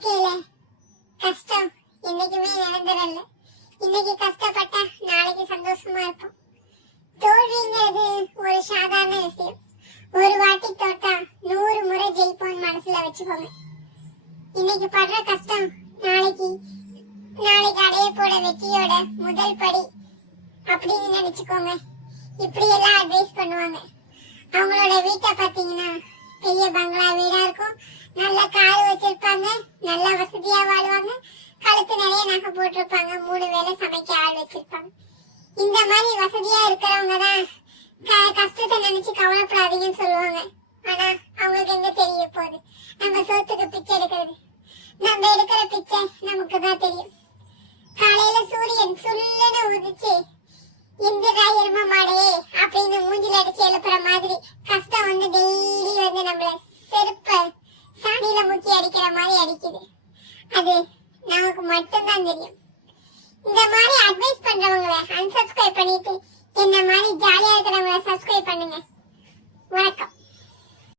வாழ்க்கையில கஷ்டம் என்னைக்குமே நிரந்தரல்ல. இன்னைக்கு கஷ்டப்பட்டா நாளைக்கு சந்தோஷமா இருப்போம். தோல்விங்கிறது ஒரு சாதாரண விஷயம். ஒரு வாட்டி தோத்தா 100 முறை ஜெயிப்போம் மனசுல வச்சுக்கோங்க. இன்னைக்கு படுற கஷ்டம் நாளைக்கு அடைய போட வெற்றியோட முதல் படி அப்படின்னு நினைச்சுக்கோங்க. இப்படி எல்லாம் அட்வைஸ் பண்ணுவாங்க. அவங்களோட வீட்டை பாத்தீங்கன்னா பெரிய பங்களா வீடா இருக்கும். நல்ல கார் வச்சிருப்பாங்க, நல்ல வசதியா வாழ்வாங்க, கழுத்து நிறைய நகை போட்டிருப்பாங்க, 3 வேளை சமைக்க ஆள் வச்சிருப்பாங்க. இந்த மாதிரி வசதியா இருக்கிறவங்க தான் கஷ்டத்தை நினைச்சு கவலைப்படாதீங்கன்னு சொல்லுவாங்க. ஆனா அவங்களுக்கு எங்க தெரிய போகுது நம்ம சோத்துக்கு பிச்சை எடுக்கிறது. நம்ம எடுக்கிற பிச்சை நமக்கு தான் தெரியும். காலையில சூரியன் சுல்லுன்னு உதிச்சு எந்திரா எரும மாடையே அப்படின்னு மூஞ்சில அடிச்சு எழுப்புற மாதிரி கஷ்டம் வந்து டெய்லி வந்து நம்மள செருப்ப சாணியில முக்கி அடிக்கிற மாதிரி அடிக்குது. அது நமக்கு மட்டும்தான் தெரியும். இந்த மாதிரி அட்வைஸ் பண்றவங்களை அன்சப்ஸ்கிரைப் பண்ணிட்டு என்ன மாதிரி ஜாலியா